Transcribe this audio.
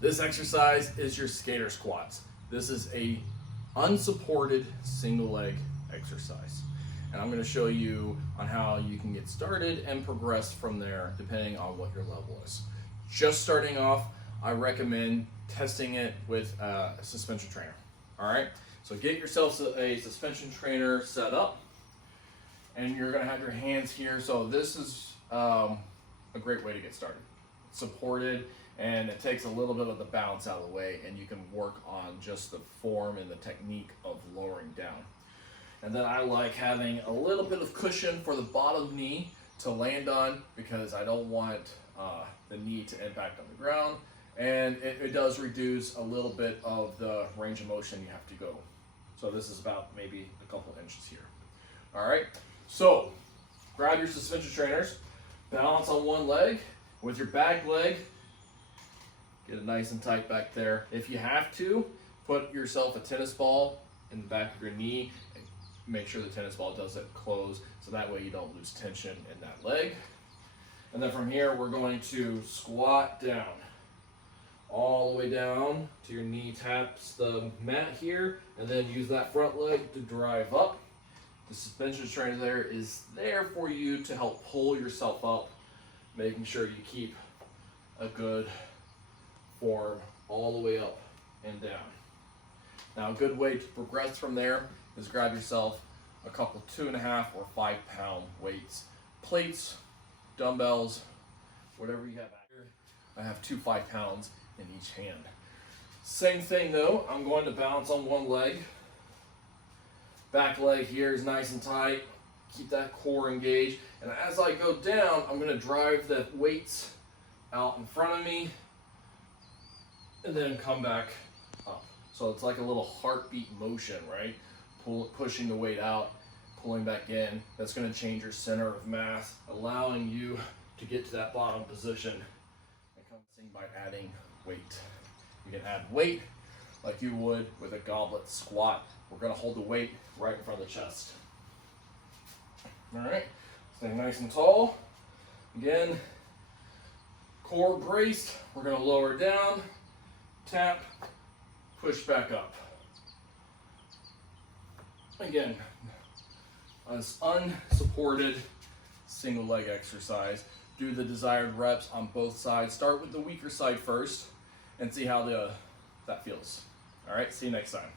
This exercise is your skater squats. This is a unsupported single leg exercise. And I'm going to show you on how you can get started and progress from there depending on what your level is. Just starting off, I recommend testing it with a suspension trainer. All right, so get yourself a suspension trainer set up, and you're going to have your hands here. So this is a great way to get started. Supported, and it takes a little bit of the balance out of the way, and you can work on just the form and the technique of lowering down. And then I like having a little bit of cushion for the bottom knee to land on, because I don't want the knee to impact on the ground, and it does reduce a little bit of the range of motion you have to go. So this is about maybe a couple inches here. All right, so grab your suspension trainers, balance on one leg. With your back leg, get it nice and tight back there. If you have to, put yourself a tennis ball in the back of your knee and make sure the tennis ball doesn't close, so that way you don't lose tension in that leg. And then from here, we're going to squat down. All the way down to your knee taps the mat here, and then use that front leg to drive up. The suspension trainer there is there for you to help pull yourself up, making sure you keep a good form all the way up and down. Now, a good way to progress from there is grab yourself a couple 2.5 or 5 pound weights, plates, dumbbells, whatever you have out here. I have 2 5 pounds in each hand. Same thing though, I'm going to balance on one leg. Back leg here is nice and tight. Keep that core engaged. And as I go down, I'm going to drive the weights out in front of me and then come back up. So it's like a little heartbeat motion, right? Pushing the weight out, pulling back in. That's going to change your center of mass, allowing you to get to that bottom position and come by adding weight. You can add weight like you would with a goblet squat. We're going to hold the weight right in front of the chest. All right, stay nice and tall. Again, core braced. We're going to lower down, tap, push back up. Again, this unsupported single leg exercise. Do the desired reps on both sides. Start with the weaker side first and see how that feels. All right, see you next time.